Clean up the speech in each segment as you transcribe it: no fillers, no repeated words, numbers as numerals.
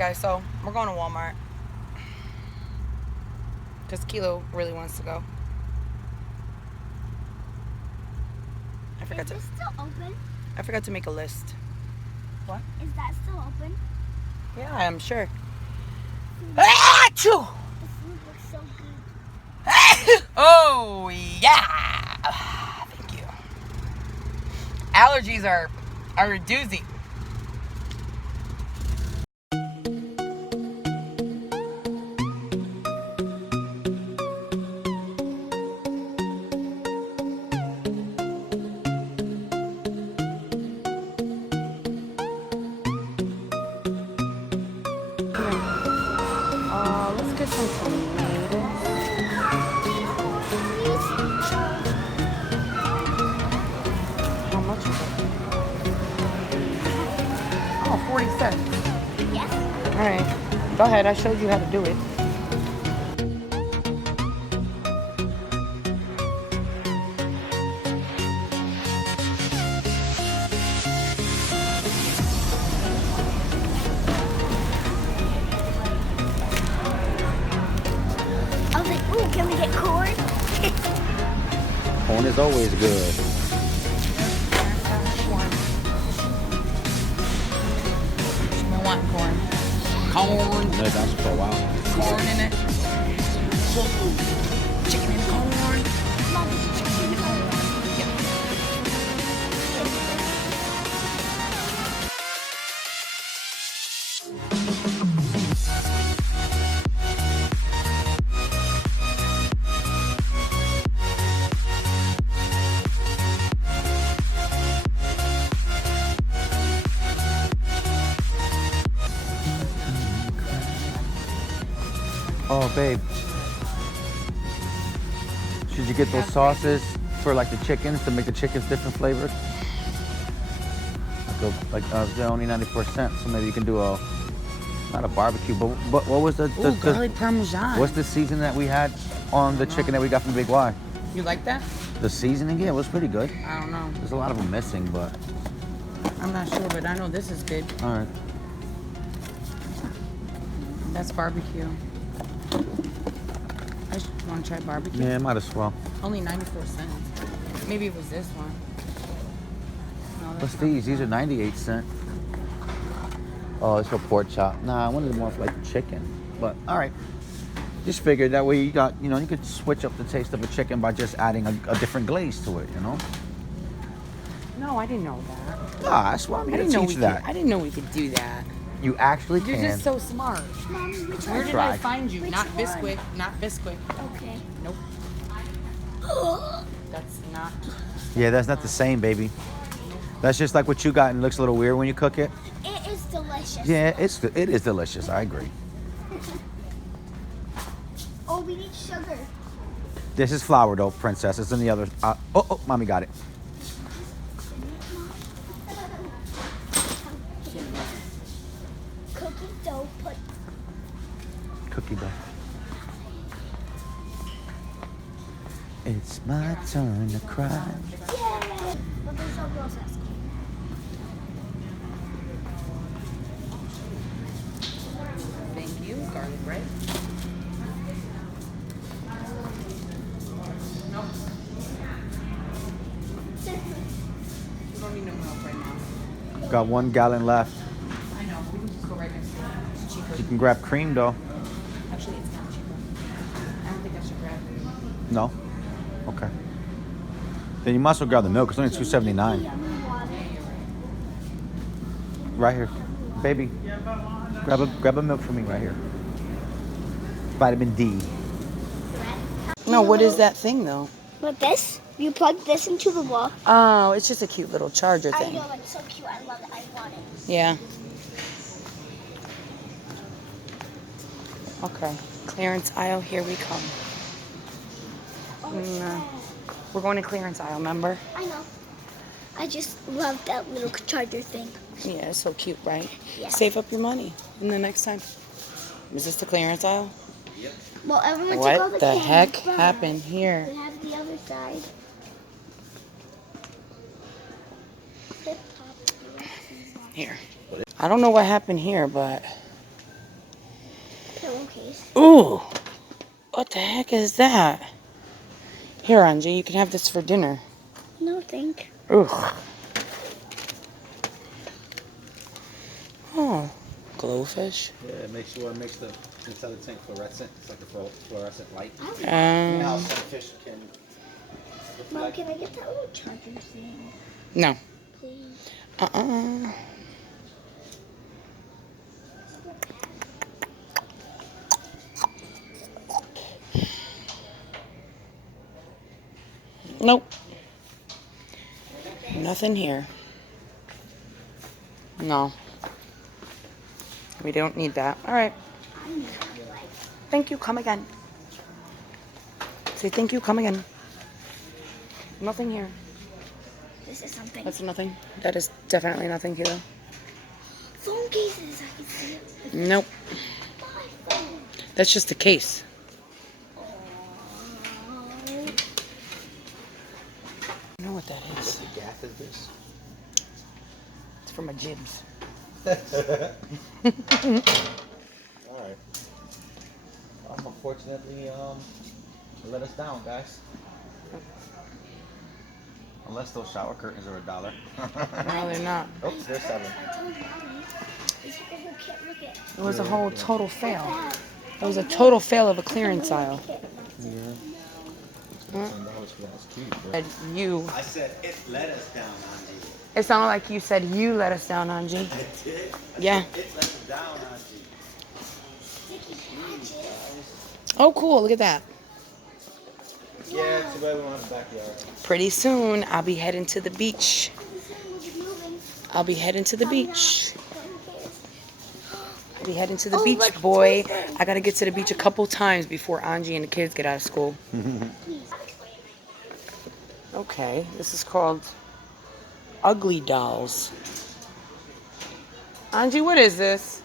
Alright guys, so we're going to Walmart. Because Kilo really wants to go. Is this still open? I forgot to make a list. What? Is that still open? Yeah, I'm sure. Ah, The food looks so good. Oh, yeah. Thank you. Allergies are a doozy. Let's get some tomatoes. How much is it? Oh, 40 cents. Yes. All right. Go ahead. I showed you how to do it. I was like, ooh, can we get corn? Corn is always good. I want corn. Corn. No, that's for a while. Corn in it. Chicken and corn. Mom, chicken and corn. Oh, babe. Should you get those sauces for like the chickens to make the chickens different flavored? They're only 94 cents, so maybe you can do not a barbecue, but what was the Garlic Parmesan. what's the seasoning that we had on the chicken that we got from Big Y? You like that? The seasoning, yeah, it was pretty good. I don't know. There's a lot of them missing, but I'm not sure, but I know this is good. all right. That's barbecue. I just want to try barbecue. Yeah, might as well. Only 94 cents. Maybe it was this one. No, that's What's not- these? These are 98 cents. Oh, it's for pork chop. Nah, I wanted more for like the chicken. But all right. Just figured that way you got, you could switch up the taste of a chicken by just adding a different glaze to it, No, I didn't know that. Ah, that's why I'm I here to didn't know teach we that. could. I didn't know we could do that. You actually You're can. just so smart. Mom, which Where one? did try. I find you? Which Not one? Bisquick. Not Bisquick. Okay. Nope. That's not. Yeah, that's not the same, baby. That's just like what you got and it looks a little weird when you cook it. It is delicious. Yeah, it is delicious. I agree. Oh, we need sugar. This is flour though, princess. It's in the other. Oh, mommy got it. Cookie dough put. Cookie dough. It's my turn to cry. Yeah. But there's no girls asking. Thank you. Garlic bread. Nope. We don't need no milk right now. Got 1 gallon left. I know. We can just go right next to it. It's cheaper. You can grab cream though. Actually, it's not cheaper. I don't think I should grab it. No? Okay. Then you must well grab the milk. It's only $2.79. Yummy water. Right here. Baby. Grab a milk for me right here. Vitamin D. No, what is that thing though? But this, you plug this into the wall. Oh, it's just a cute little charger I thing. know, it's so cute. I love it. I want it. Yeah. Okay. Clearance aisle, here we come. Oh, it's No. red. We're going to clearance aisle, remember? I know. I just love that little charger thing. Yeah, it's so cute, right? Yeah. Save up your money. And the next time. Is this the clearance aisle? Well, everyone took all What the the candy, heck but happened here? We have the other side. Here. I don't know what happened here, but pillowcase. Ooh, what the heck is that? Here, Angie, you can have this for dinner. No, thank. Ugh. Oh, glowfish. Yeah, it makes the inside the tank fluorescent. It's like a fluorescent light. Oh. You know how some fish can. Mom, can I get that little charger thing? No. Please. Nope. Nothing here. No. We don't need that. All right. Thank you. Come again. Say thank you. Come again. Nothing here. This is something. That's nothing. That is definitely nothing, Kilo. Phone cases. I can see it. Nope. My phone. That's just a case. Oh. I know what that is. What the gaff is this? It's for my jibs. All right. Unfortunately, let us down, guys. Unless those shower curtains are $1. No, they're not. Oh, they're $7. I told Mommy. It's a whole kit. Look at It was a whole total fail. that. It was a total fail of a clearance aisle. Yeah. $10 for that. It's cute, bro. Said you. I said it let us down, Angie. It sounded like you said you let us down, Angie. I did. Yeah. It let us down, Angie. Oh, cool. Look at that. Yeah, too bad we don't have a backyard. Pretty soon, I'll be heading to the beach. I'll be heading to the beach. I'll be heading to the beach, boy. I gotta get to the beach a couple times before Angie and the kids get out of school. Okay, this is called Ugly Dolls. Angie, what is this?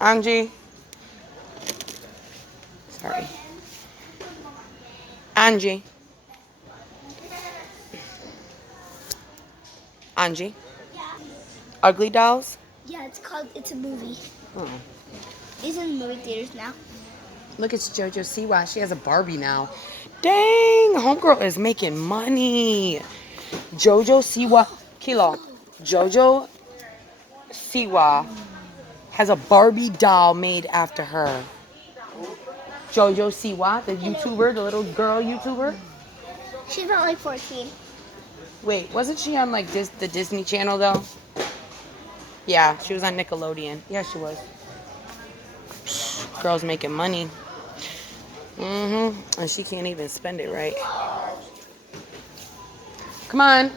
Angie? Sorry. Angie. Angie. Ugly Dolls? Yeah, it's a movie. Oh. It's in the movie theaters now. Look, it's JoJo Siwa. She has a Barbie now. Dang, homegirl is making money. JoJo Siwa. Kilo. JoJo Siwa has a Barbie doll made after her. JoJo Siwa, the YouTuber, the little girl YouTuber. She's about like 14. Wait, wasn't she on like the Disney Channel though? Yeah, she was on Nickelodeon. Yeah, she was. Girl's making money. And she can't even spend it right. Come on,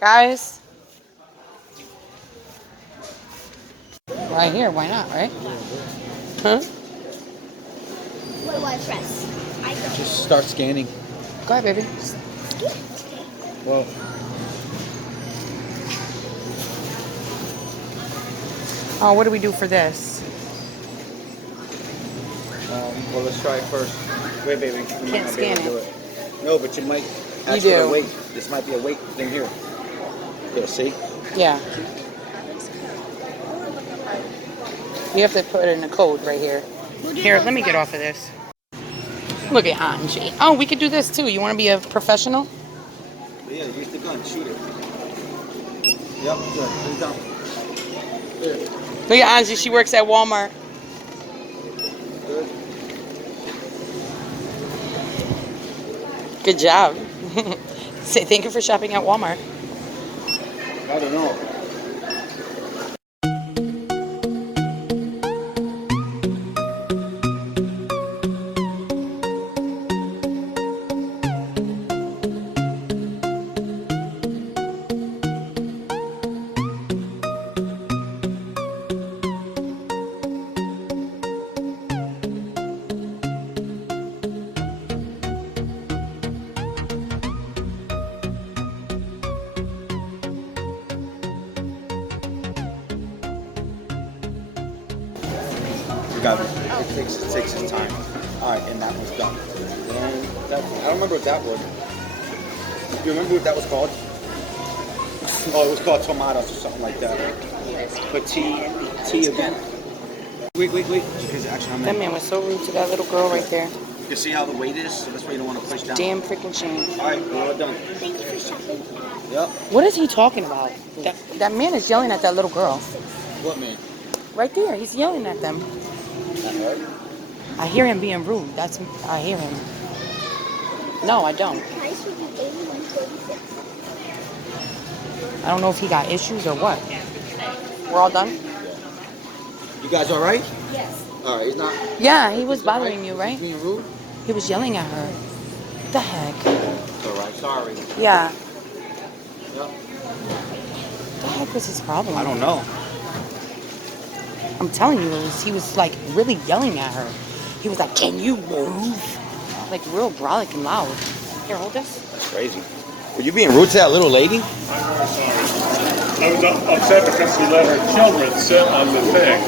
guys. Right here, why not, right? Huh? What do I press? I don't. Just start scanning. Go ahead, baby. Well, Oh, what do we do for this? well, let's try it first. Wait, baby. You might Can't not be able to scan do it. it. No, but you might actually do. wait. This might be a wait thing here. Yeah, see? Yeah. You have to put in a code right here. Here, let me get off of this. Look at Angie. Oh, we could do this too. You want to be a professional? Yeah, use the gun. Shoot it. Yep, good. Put it down. Good. Look at Angie. She works at Walmart. Good. Good job. Say thank you for shopping at Walmart. I don't know. Got it. It takes its time. All right, and that one's done. And that, I don't remember what that was. You remember what that was called? Oh, it was called tomatoes or something like that. Put T again. Wait. Because actually, I'm That man was so rude to that little girl right there. You can see how the weight is, so that's why you don't want to push down. Damn freaking shame. All right, we're all done. Thank you for shopping. Yep. What is he talking about? That man is yelling at that little girl. What man? Right there. He's yelling at them. That hurt? I hear him being rude. I hear him. No, I don't. Price would be $81.46. I don't know if he got issues or what. We're all done? You guys all right? Yes. All right, he's not. Yeah, he was bothering you, right? Being rude? He was yelling at her. What the heck? It's all right, sorry. Yeah. Yep. What the heck was his problem? I don't know. I'm telling you, he was like really yelling at her. He was like, "Can you move?" Like real brolic and loud. Here, hold this. That's crazy. Were you being rude to that little lady? I'm very sorry. I was upset because she let her children sit on the thing.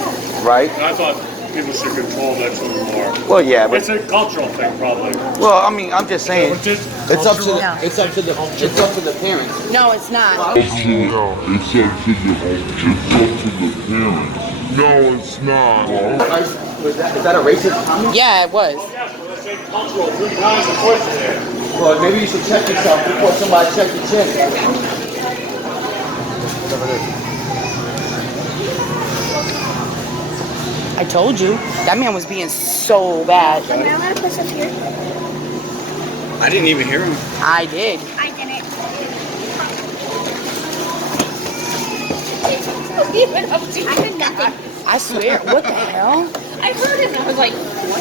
Right. And I thought people should control that a little more. Well, yeah, but It's a cultural thing, probably. well, I mean, I'm just saying. Which is It's up to the, No. it's up to the parents. No, it's not. It's up to the parents. No, it's not. Is that a racist comment? Yeah, it was. yes, when I say cultural, 3 times a question. Well, maybe you should check yourself before somebody checks your chin. I told you. That man was being so bad. Am I allowed to put some here? I didn't even hear him. I did. I didn't. I heard nothing. I swear. What the hell? I heard it and I was like,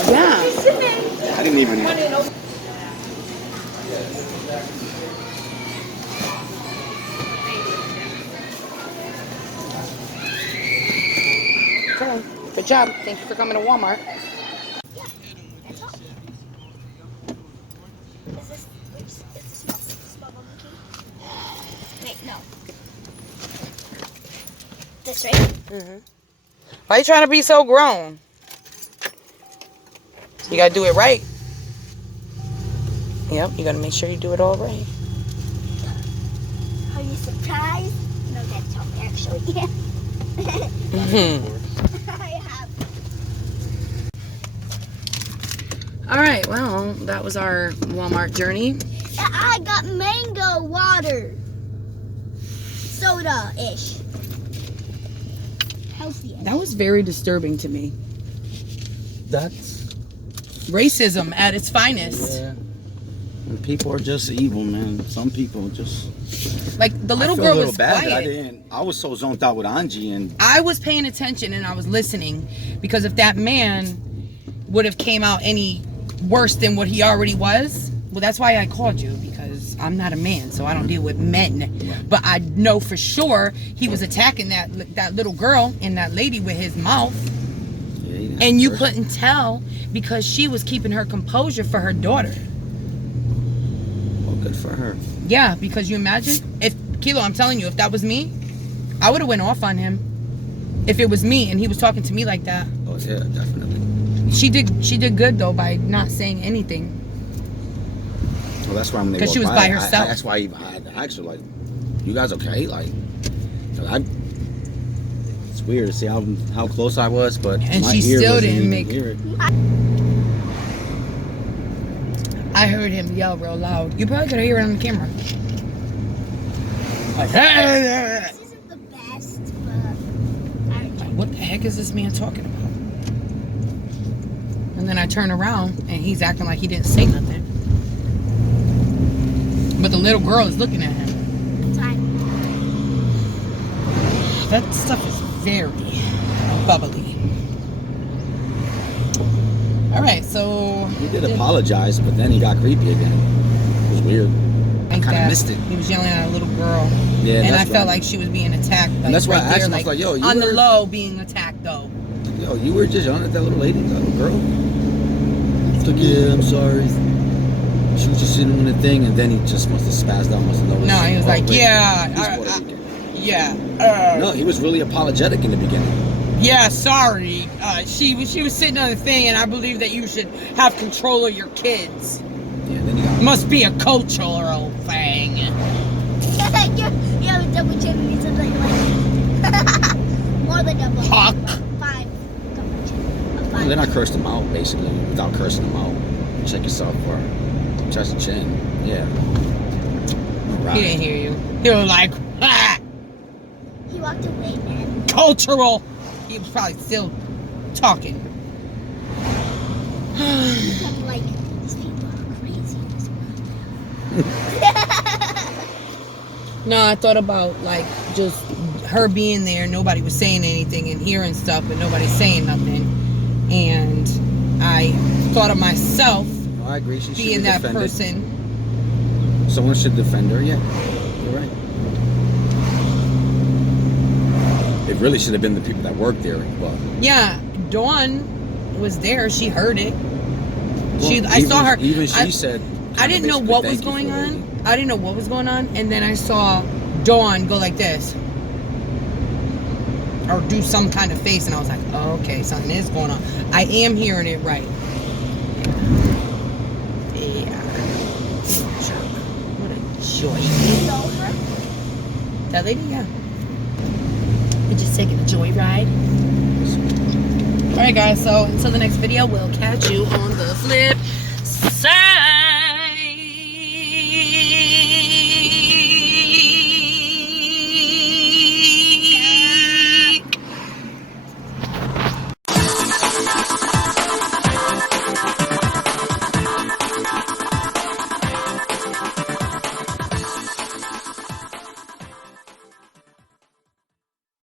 Yeah. I didn't even hear him. Okay. Good job. Thank you for coming to Walmart. That's all. Is this small bubble key? Wait, no. This, right? Why you trying to be so grown? You gotta do it right. Yep, you gotta make sure you do it all right. Are you surprised? No, that's told me actually. Yeah. I have. All right, well, that was our Walmart journey. I got mango water. Soda-ish. Healthy. That was very disturbing to me. That's Racism at its finest. yeah. And people are just evil, man. Some people just. Like the little I feel girl a little was bad quiet. that I didn't. I was so zoned out with Angie, and I was paying attention and I was listening because if that man would have came out any worse than what he already was, well, that's why I called you, because I'm not a man, so I don't deal with men. But I know for sure he was attacking that little girl and that lady with his mouth, yeah, and you couldn't tell because she was keeping her composure for her daughter. Well, good for her. Yeah, because you imagine if Kilo, I'm telling you, if that was me, I would have went off on him. If it was me and he was talking to me like that. Oh yeah, definitely. She did good though by not saying anything. Well, that's why when they 'Cause she walked was by herself. That's why I had to ask her, like, you guys okay? Like, it's weird to see how close I was, but And my she ear still wasn't didn't even make- hear it. I heard him yell real loud. You probably could hear it on the camera. Like, This isn't the best, but I enjoy it. what the heck is this man talking about? And then I turn around and he's acting like he didn't say nothing. But the little girl is looking at him. It's fine. That stuff is very bubbly. All right, so He did apologize, but then he got creepy again. It was weird. I kind of missed it. He was yelling at a little girl. Yeah, and I that's felt right. like she was being attacked. Like, that's why I asked there, him, I was like, yo, you on the were- low being attacked though. Yo, you were just yelling at that little lady, that little girl. He's like, yeah, I'm sorry. She was just sitting on the thing, and then he just must have spazzed out, must have noticed. No, he was like, wait, yeah, he's Puerto Rican. yeah, No, he was really apologetic in the beginning. yeah. Sorry, she was sitting on the thing, and I believe that you should have control of your kids. Yeah, then he got. Must be a cultural thing. You're double chin me something like No, then I cursed him out, basically, without cursing him out. Check yourself for chest and chin. Yeah. Right. He didn't hear you. He was like, ah, He walked away, man. cultural. He was probably still talking. I'm like, these people are crazy. No, I thought about like just her being there. Nobody was saying anything and hearing stuff, but nobody's saying nothing. And I thought of myself No, I agree. She should being be that defended. person. Someone should defend her. Yeah, you're right. It really should have been the people that worked there, but Yeah, Dawn was there. She heard it. I even, saw her. Even she said. I didn't know basically, what was "Thank you going for on. waiting." I didn't know what was going on, and then I saw Dawn go like this, or do some kind of face, and I was like, oh, okay, something is going on. I am hearing it right. Yeah. What a joy. You know her? That lady, yeah. We're just taking a joyride. All right, guys. So until the next video, we'll catch you on the flip